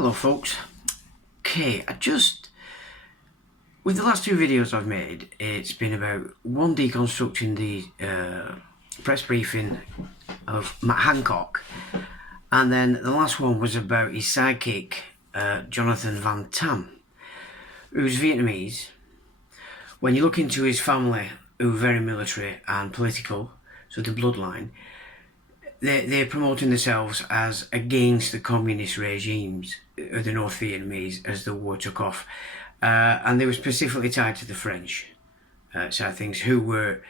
Hello folks. Okay, with the last two videos I've made, it's been about one, deconstructing the press briefing of Matt Hancock, and then the last one was about his sidekick, Jonathan Van Tam, who's Vietnamese. When you look into his family, who are very military and political, so the bloodline, they're promoting themselves as against the communist regimes of the North Vietnamese as the war took off. And they were specifically tied to the French side of things, who were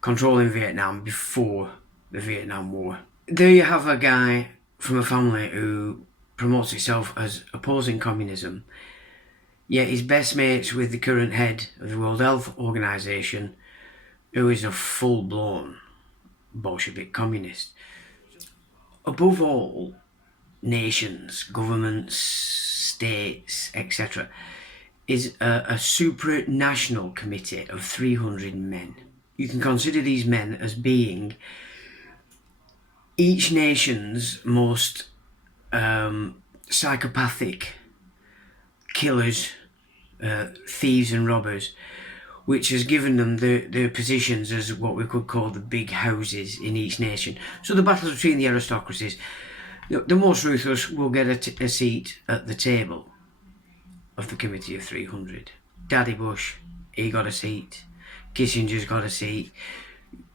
controlling Vietnam before the Vietnam War. There you have a guy from a family who promotes itself as opposing communism, yet he's best mates with the current head of the World Health Organization, who is a full-blown Bolshevik communist. Above all, nations, governments, states, etc., is a supranational committee of 300 men. You can consider these men as being each nation's most psychopathic killers, thieves and robbers, which has given them their positions as what we could call the big houses in each nation. So the battles between the aristocracies, the most ruthless will get a seat at the table of the Committee of 300. Daddy Bush, he got a seat. Kissinger's got a seat.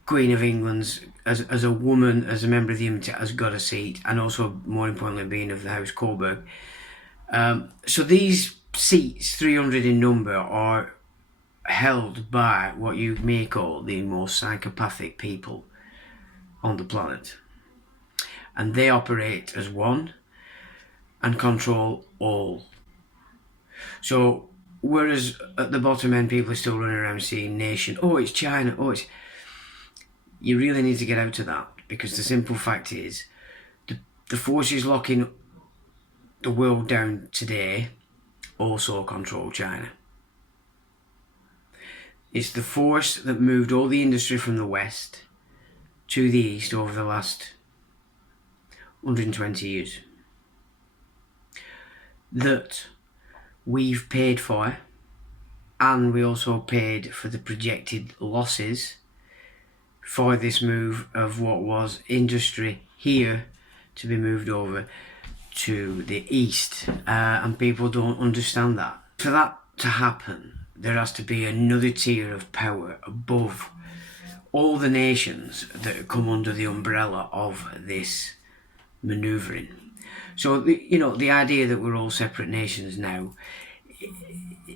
Queen of England's, as a woman, as a member of the Committee, has got a seat, and also, more importantly, being of the House Coburg. So these seats, 300 in number, are held by what you may call the most psychopathic people on the planet, and they operate as one and control all. So whereas at the bottom end people are still running around saying nation, oh it's China, oh it's, you really need to get out of that, because the simple fact is the forces locking the world down today also control China. It's the force that moved all the industry from the west to the east over the last 120 years that we've paid for, and we also paid for the projected losses for this move of what was industry here to be moved over to the east, and people don't understand that. For that to happen, there has to be another tier of power above all the nations that come under the umbrella of this manoeuvring. So, the idea that we're all separate nations now,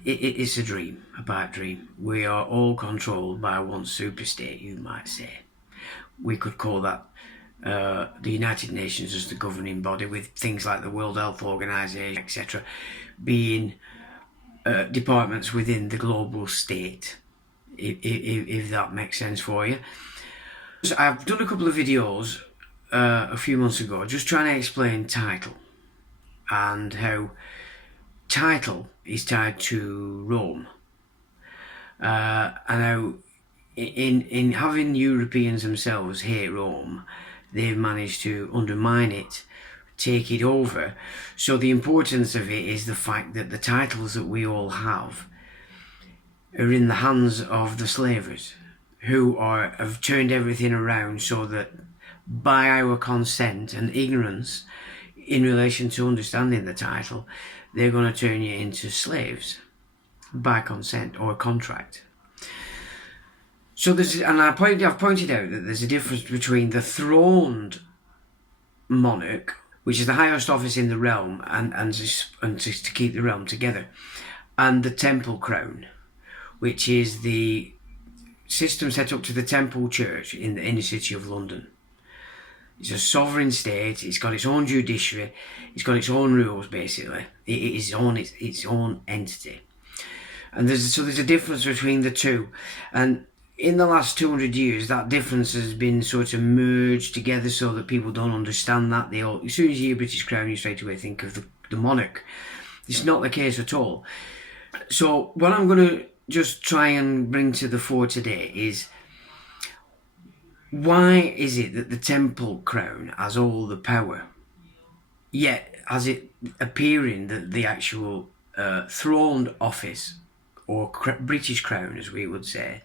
it's a dream, a bad dream. We are all controlled by one superstate, you might say. We could call that the United Nations as the governing body, with things like the World Health Organization, etc., being departments within the global state, if that makes sense for you. So I've done a couple of videos a few months ago just trying to explain title, and how title is tied to Rome, and how in having Europeans themselves hate Rome, they've managed to undermine it, take it over. So the importance of it is the fact that the titles that we all have are in the hands of the slavers, who have turned everything around so that by our consent and ignorance in relation to understanding the title, they're going to turn you into slaves by consent or contract. So I've pointed out that there's a difference between the throned monarch, which is the highest office in the realm, and to keep the realm together, and the temple crown, which is the system set up to the Temple Church in the inner city of London. It's a sovereign state. It's got its own judiciary. It's got its own rules. Basically, it is its own entity. And there's a difference between the two. And in the last 200 years, that difference has been sort of merged together so that people don't understand that. As soon as you hear British Crown, you straight away think of the monarch. It's not the case at all. So what I'm going to just try and bring to the fore today is, why is it that the Temple Crown has all the power, yet has it appearing that the actual throned office, or British Crown as we would say,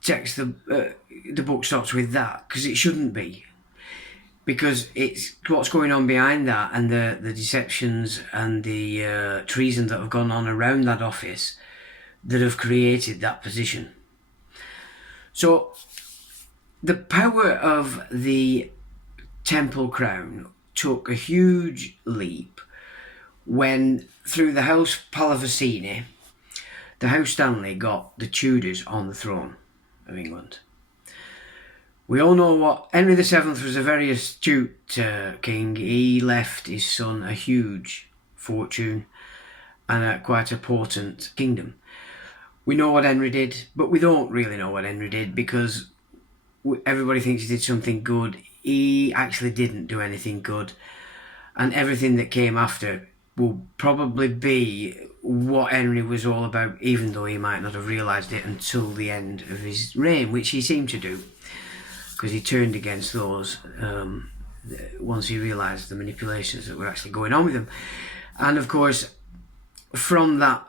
checks the book stops with that, because it shouldn't be. Because it's what's going on behind that, and the deceptions and the treason that have gone on around that office that have created that position. So the power of the Temple Crown took a huge leap when, through the House Palavicini, the House Stanley got the Tudors on the throne of England. We all know what Henry VII was, a very astute king. He left his son a huge fortune and quite a potent kingdom. We know what Henry did, but we don't really know what Henry did, because everybody thinks he did something good. He actually didn't do anything good, and everything that came after will probably be what Henry was all about, even though he might not have realised it until the end of his reign, which he seemed to do, because he turned against those once he realised the manipulations that were actually going on with him. And of course, from that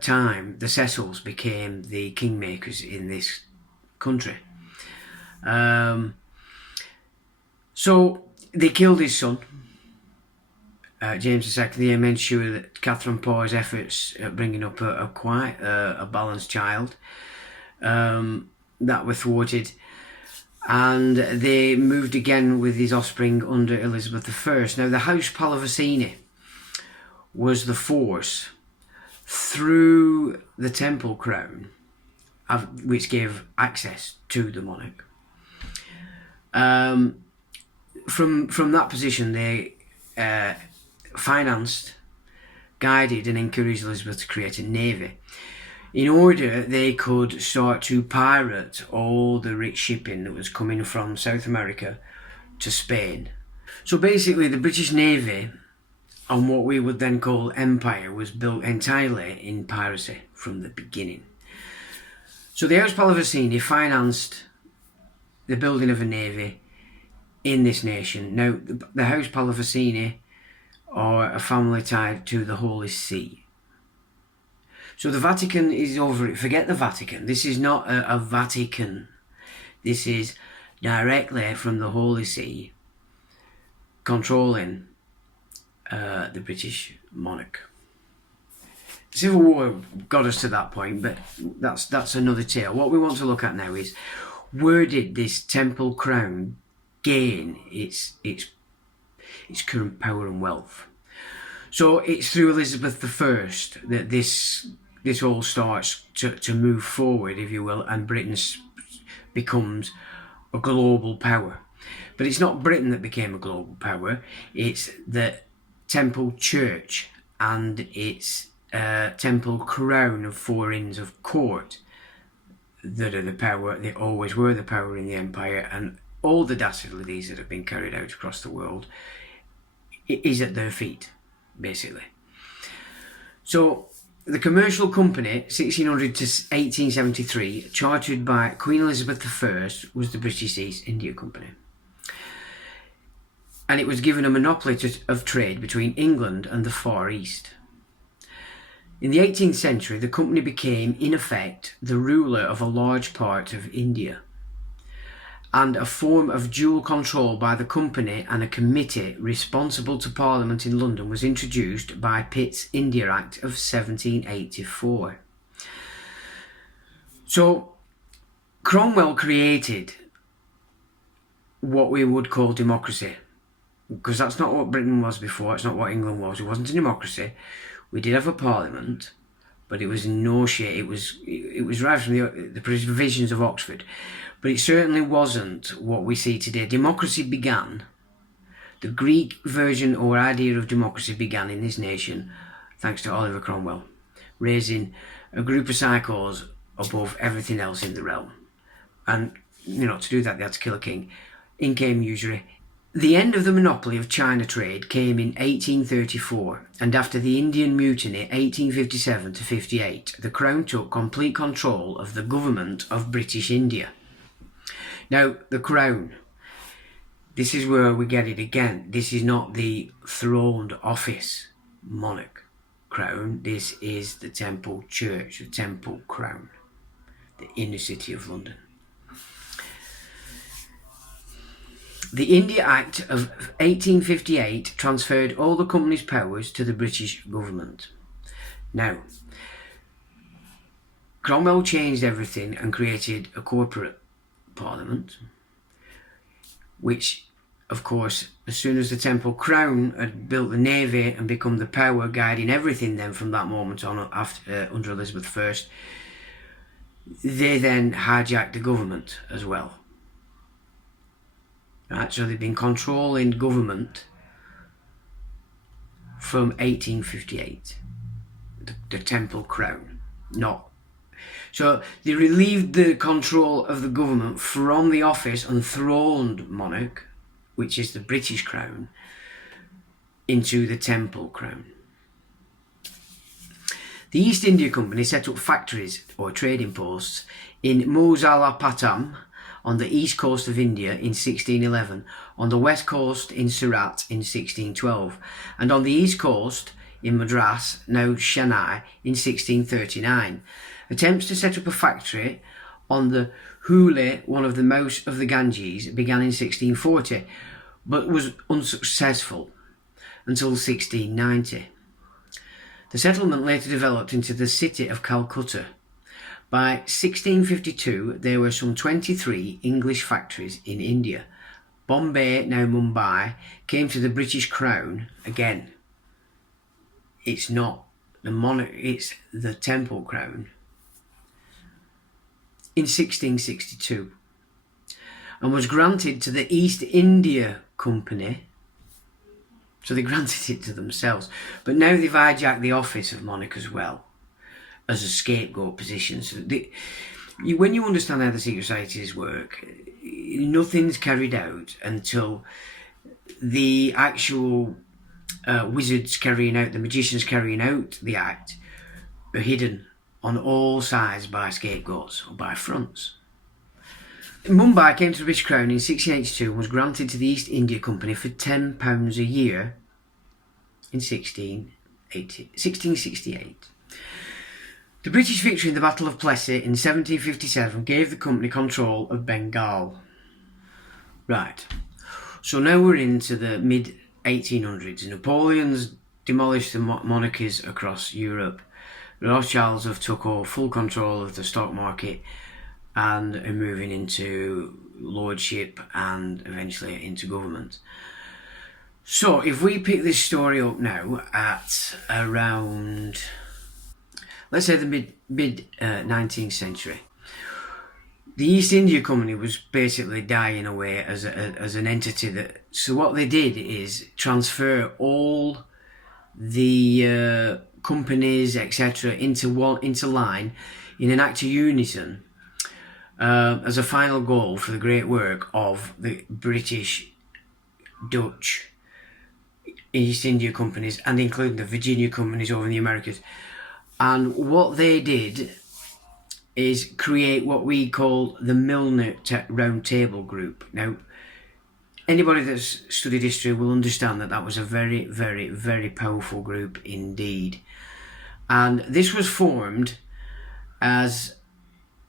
time, the Cecils became the kingmakers in this country. So they killed his son, James II. They made sure that Catherine Parr's efforts at bringing up a balanced child that were thwarted, and they moved again with his offspring under Elizabeth I. Now, the House Palavicini was the force through the Temple Crown, which gave access to the monarch. From that position, they financed, guided and encouraged Elizabeth to create a navy, in order they could start to pirate all the rich shipping that was coming from South America to Spain. So basically, the British Navy, on what we would then call empire, was built entirely in piracy from the beginning. So the House Palavicini financed the building of a navy in this nation. Now, the House Palavicini are a family tied to the Holy See. So the Vatican is over it. Forget the Vatican. This is not a Vatican. This is directly from the Holy See, controlling the British monarch. Civil War got us to that point, but that's another tale. What we want to look at now is, where did this Temple Crown gain its current power and wealth? So it's through Elizabeth I that this all starts to move forward, if you will, and Britain becomes a global power. But it's not Britain that became a global power, it's the Temple Church and its Temple Crown of 4 Inns of Court that are the power. They always were the power in the empire, and all the dastardly deeds that have been carried out across the world is at their feet, basically. So the commercial company, 1600 to 1873, chartered by Queen Elizabeth I, was the British East India Company. And it was given a monopoly of trade between England and the Far East. In the 18th century, the company became, in effect, the ruler of a large part of India, and a form of dual control by the company and a committee responsible to Parliament in London was introduced by Pitt's India Act of 1784. So Cromwell created what we would call democracy, because that's not what Britain was before. It's not what England was. It wasn't a democracy. We did have a parliament, but it was in no shape. It was derived from the provisions of Oxford, but it certainly wasn't what we see today. Democracy began, the Greek version or idea of democracy began in this nation thanks to Oliver Cromwell, raising a group of psychos above everything else in the realm. And, to do that, they had to kill a king. In came usury. The end of the monopoly of China trade came in 1834, and after the Indian Mutiny 1857 to 58, the Crown took complete control of the government of British India. Now, the Crown, This is where we get it again. This is not the throned office monarch crown. This is the temple church, the temple crown, the inner city of London. The India Act of 1858 transferred all the company's powers to the British government. Now, Cromwell changed everything and created a corporate parliament, which, of course, as soon as the Temple Crown had built the navy and become the power guiding everything then from that moment on after under Elizabeth I, they then hijacked the government as well. Right, so they've been controlling government from 1858, the Temple Crown, not. So they relieved the control of the government from the office and throned monarch, which is the British Crown, into the Temple Crown. The East India Company set up factories or trading posts in Moosalapatam on the east coast of India in 1611, on the west coast in Surat in 1612, and on the east coast in Madras, now Chennai, in 1639. Attempts to set up a factory on the Hooghly, one of the mouths of the Ganges, began in 1640, but was unsuccessful until 1690. The settlement later developed into the city of Calcutta. By 1652, there were some 23 English factories in India. Bombay, now Mumbai, came to the British Crown again. It's not the monarch, it's the Temple Crown. In 1662, and was granted to the East India Company. So they granted it to themselves, but now they've hijacked the office of monarch as well, as a scapegoat position. So when you understand how the secret societies work, nothing's carried out until the actual wizards carrying out, the magicians carrying out the act, are hidden on all sides by scapegoats or by fronts. Mumbai came to the British Crown in 1682 and was granted to the East India Company for £10 a year in 1668. The British victory in the Battle of Plessy in 1757 gave the company control of Bengal. Right, so now we're into the mid-1800s. Napoleon's demolished the monarchies across Europe. The Rothschilds have took over full control of the stock market and are moving into lordship and eventually into government. So if we pick this story up now at around, let's say the mid 19th century, the East India Company was basically dying away as an entity. So what they did is transfer all the companies, etc., into line in an act of unison, as a final goal for the great work of the British, Dutch, East India Companies, and including the Virginia companies over in the Americas. And what they did is create what we call the Milner roundtable group. Now, anybody that's studied history will understand that that was a very, very, very powerful group indeed. And this was formed as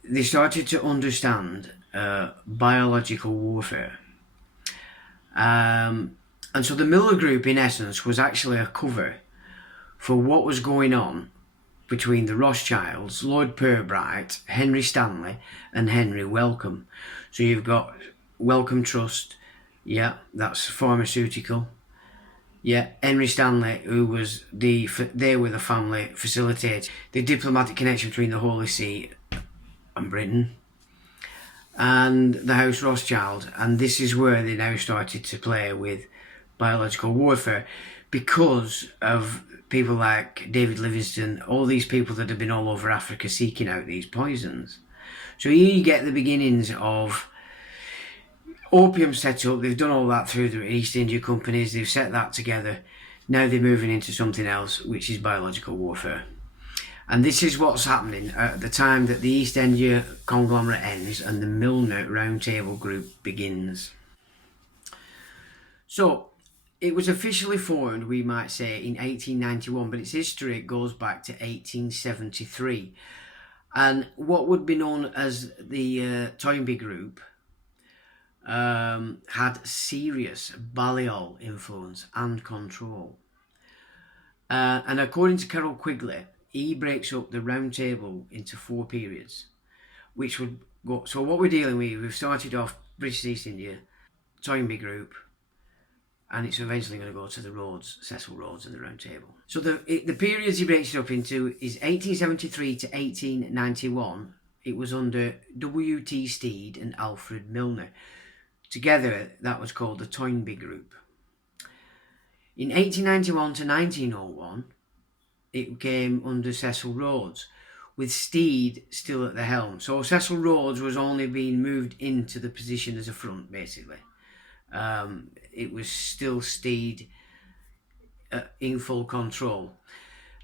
they started to understand biological warfare. And so the Milner group, in essence, was actually a cover for what was going on between the Rothschilds, Lord Pirbright, Henry Stanley, and Henry Wellcome. So you've got Wellcome Trust, yeah, that's pharmaceutical. Yeah, Henry Stanley, who was they were the family facilitator, the diplomatic connection between the Holy See and Britain, and the House Rothschild. And this is where they now started to play with biological warfare because of people like David Livingstone, all these people that have been all over Africa seeking out these poisons. So here you get the beginnings of opium set up. They've done all that through the East India Companies. They've set that together. Now they're moving into something else, which is biological warfare. And this is what's happening at the time that the East India conglomerate ends and the Milner Roundtable Group begins. So it was officially formed, we might say, in 1891, but its history goes back to 1873. And what would be known as the Toynbee Group had serious Balliol influence and control. And according to Carol Quigley, he breaks up the round table into 4 periods, which would go. So what we're dealing with, we've started off British East India, Toynbee Group, and it's eventually going to go to the Rhodes, Cecil Rhodes and the Round Table. So the periods he breaks it up into is 1873 to 1891. It was under W.T. Stead and Alfred Milner. Together, that was called the Toynbee Group. In 1891 to 1901, it came under Cecil Rhodes, with Stead still at the helm. So Cecil Rhodes was only being moved into the position as a front, basically. It was still Stead in full control.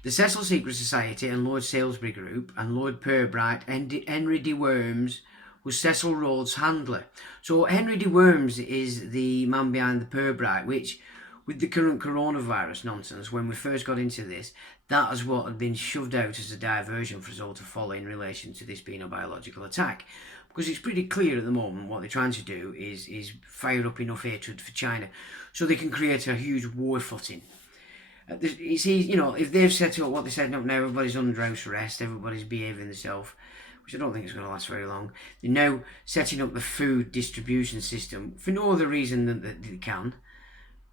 The Cecil Secret Society and Lord Salisbury Group and Lord Pirbright and Henry de Worms was Cecil Rhodes' handler. So Henry de Worms is the man behind the Pirbright, which, with the current coronavirus nonsense, when we first got into this, that is what had been shoved out as a diversion for us all to follow in relation to this being a biological attack. Because it's pretty clear at the moment what they're trying to do is fire up enough hatred for China so they can create a huge war footing. It's easy, if they've set up what they're setting up now, everybody's under house arrest, everybody's behaving themselves, which I don't think is going to last very long. They're now setting up the food distribution system for no other reason than that they can.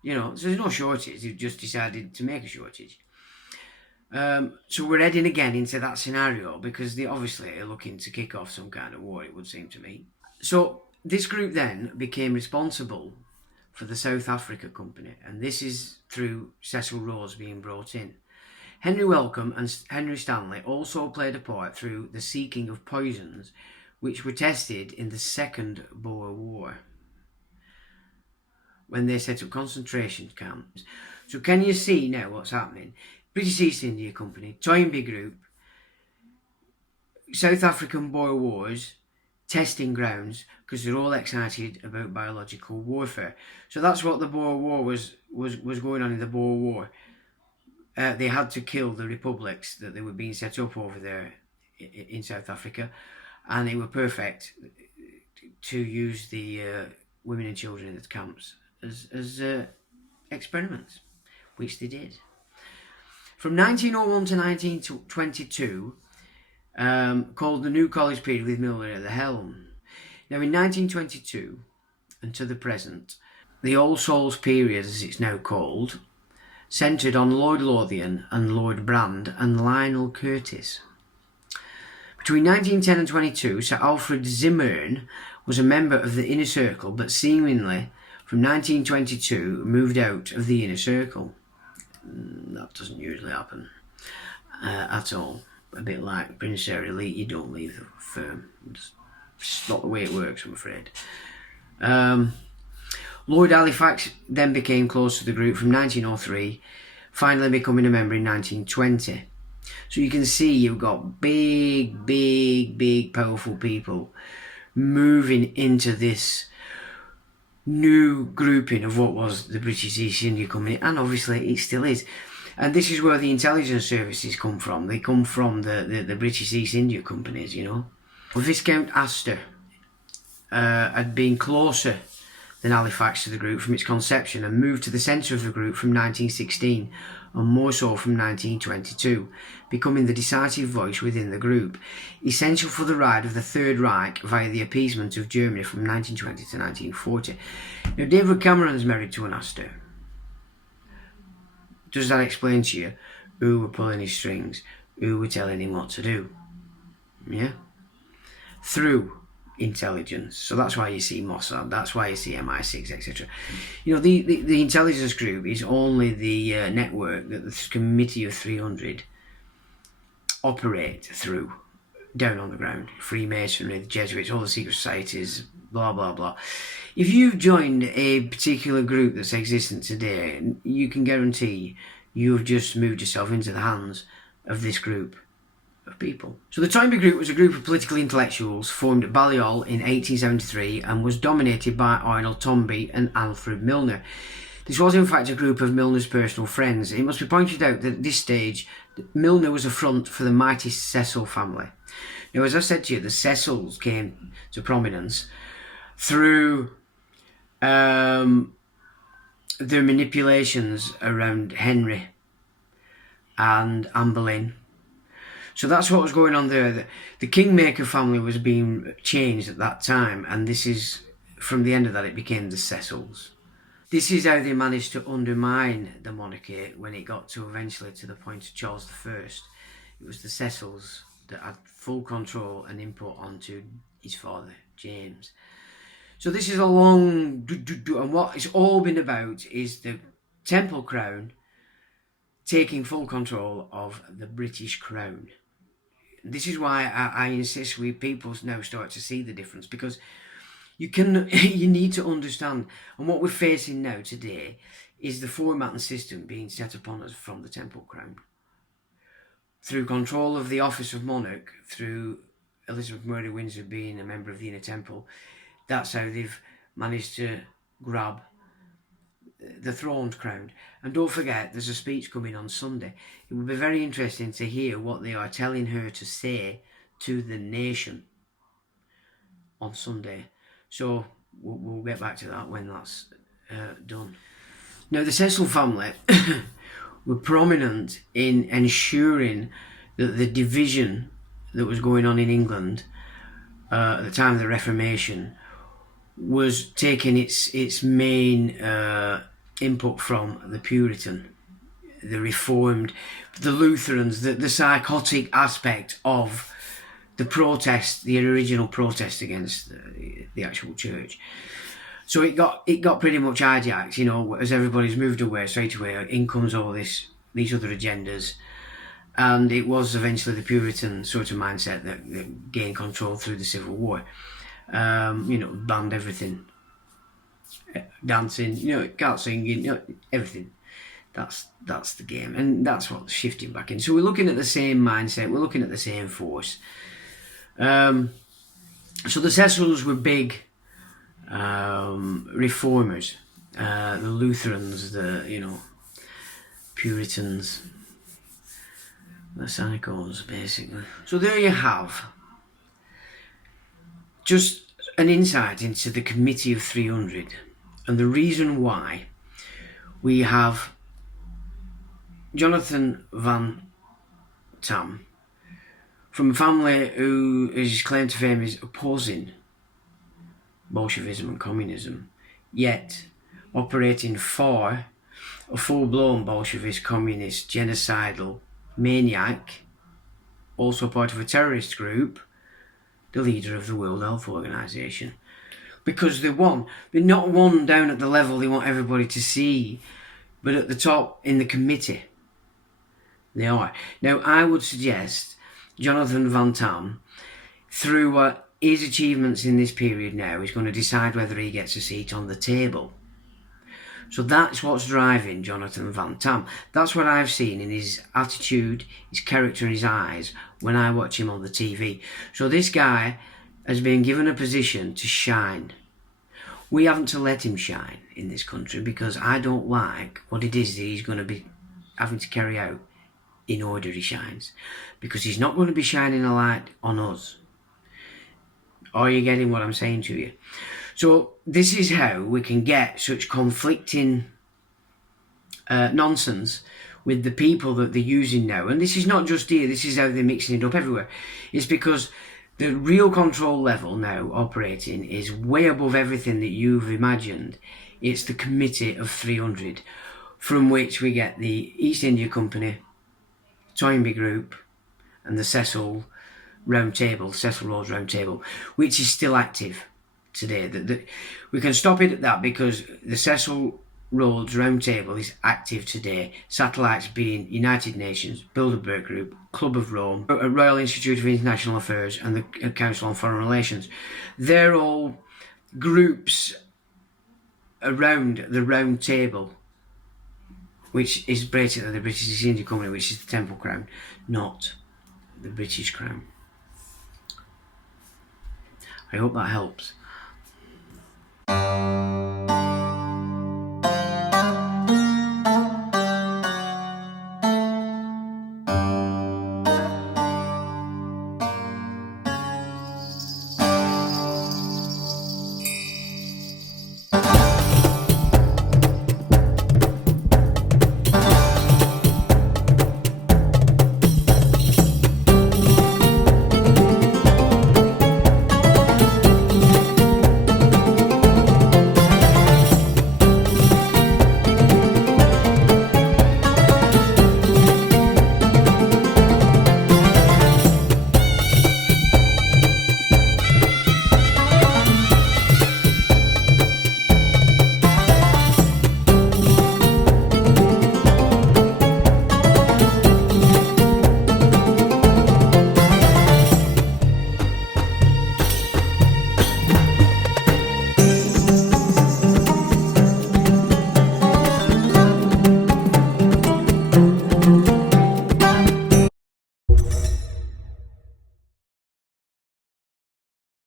So there's no shortage, they've just decided to make a shortage. So we're heading again into that scenario because they obviously are looking to kick off some kind of war, it would seem to me. So this group then became responsible for the South Africa Company, and this is through Cecil Rhodes being brought in. Henry Wellcome and Henry Stanley also played a part through the seeking of poisons which were tested in the Second Boer War, when they set up concentration camps. So can you see now what's happening? British East India Company, Toynbee Group, South African Boer Wars, testing grounds, because they're all excited about biological warfare. So that's what the Boer War was going on in the Boer War. They had to kill the republics that they were being set up over there in South Africa, and they were perfect to use the women and children in the camps as experiments, which they did. From 1901 to 1922, called the New College period with Milner at the helm. Now in 1922 and to the present, the All Souls period, as it's now called, centred on Lord Lothian and Lord Brand and Lionel Curtis. Between 1910 and 22, Sir Alfred Zimmern was a member of the inner circle, but seemingly from 1922 moved out of the inner circle. That doesn't usually happen at all. A bit like Prince Harry Lee, you don't leave the firm. It's not the way it works, I'm afraid. Lord Halifax then became close to the group from 1903, finally becoming a member in 1920. So you can see you've got big, powerful people moving into this new grouping of what was the British East India Company, and obviously it still is. And this is where the intelligence services come from. They come from the British East India Companies, Viscount Astor had been closer than Halifax to the group from its conception and moved to the centre of the group from 1916 and more so from 1922, becoming the decisive voice within the group, essential for the ride of the Third Reich via the appeasement of Germany from 1920 to 1940. Now, David Cameron's married to an Astor. Does that explain to you who were pulling his strings, who were telling him what to do? Yeah? Through intelligence. So that's why you see Mossad, that's why you see MI6, etc. The intelligence group is only the network that the Committee of 300 operate through down on the ground. Freemasonry, the Jesuits, all the secret societies, blah blah blah. If you've joined a particular group that's existent today, you can guarantee you've just moved yourself into the hands of this group of people. So the Toynbee Group was a group of political intellectuals formed at Balliol in 1873 and was dominated by Arnold Toynbee and Alfred Milner. This was in fact a group of Milner's personal friends. It must be pointed out that at this stage, Milner was a front for the mighty Cecil family. Now, as I said to you, the Cecils came to prominence through their manipulations around Henry and Anne Boleyn. So that's what was going on there. The Kingmaker family was being changed at that time, and this is, from the end of that, it became the Cecils. This is how they managed to undermine the monarchy when it got to eventually to the point of Charles I. It was the Cecils that had full control and input onto his father, James. So this is a long and what it's all been about is the Temple Crown taking full control of the British Crown. This is why I insist people now start to see the difference, because you need to understand, and what we're facing now today is the format and system being set upon us from the Temple Crown. Through control of the office of monarch, through Elizabeth Mary Windsor being a member of the Inner Temple, that's how they've managed to grab the throned crown. And don't forget, there's a speech coming on Sunday. It will be very interesting to hear what they are telling her to say to the nation on Sunday. So we'll get back to that when that's done. Now, the Cecil family were prominent in ensuring that the division that was going on in England at the time of the Reformation was taking its main input from the Puritan, the Reformed, the Lutherans, the psychotic aspect of the protest, the original protest against the actual church. So it got pretty much hijacked, you know, as everybody's moved away, straight away, in comes all these other agendas. And it was eventually the Puritan sort of mindset that gained control through the Civil War. Banned everything. Dancing, can't sing, everything. That's the game. And that's what's shifting back in. So we're looking at the same mindset, we're looking at the same force. So the Cecils were big reformers. The Lutherans, the Puritans, the Cynicals, basically. So there you have just an insight into the Committee of 300 and the reason why we have Jonathan Van Tam, from a family who is claimed to fame is opposing Bolshevism and communism, yet operating for a full-blown Bolshevist, communist, genocidal maniac, also part of a terrorist group, the leader of the World Health Organization. Because they're not one down at the level they want everybody to see, but at the top in the committee. They are. Now, I would suggest Jonathan Van Tam, through his achievements in this period now, is going to decide whether he gets a seat on the table. So that's what's driving Jonathan Van Tam. That's what I've seen in his attitude, his character, his eyes when I watch him on the TV. So this guy has been given a position to shine. We haven't to let him shine in this country, because I don't like what it is that he's going to be having to carry out in order he shines. Because he's not going to be shining a light on us. Are you getting what I'm saying to you? So this is how we can get such conflicting nonsense with the people that they're using now. And this is not just here, this is how they're mixing it up everywhere. It's because the real control level now operating is way above everything that you've imagined. It's the Committee of 300, from which we get the East India Company, Toynbee Group, and the Cecil Cecil Rhodes Round Table, which is still active today. We can stop it at that, because the Cecil Rhodes Round Table is active today. Satellites being United Nations, Bilderberg Group, Club of Rome, Royal Institute of International Affairs, and the Council on Foreign Relations. They're all groups around the Round Table, which is basically the British East India Company, which is the Temple Crown, not the British Crown. I hope that helps.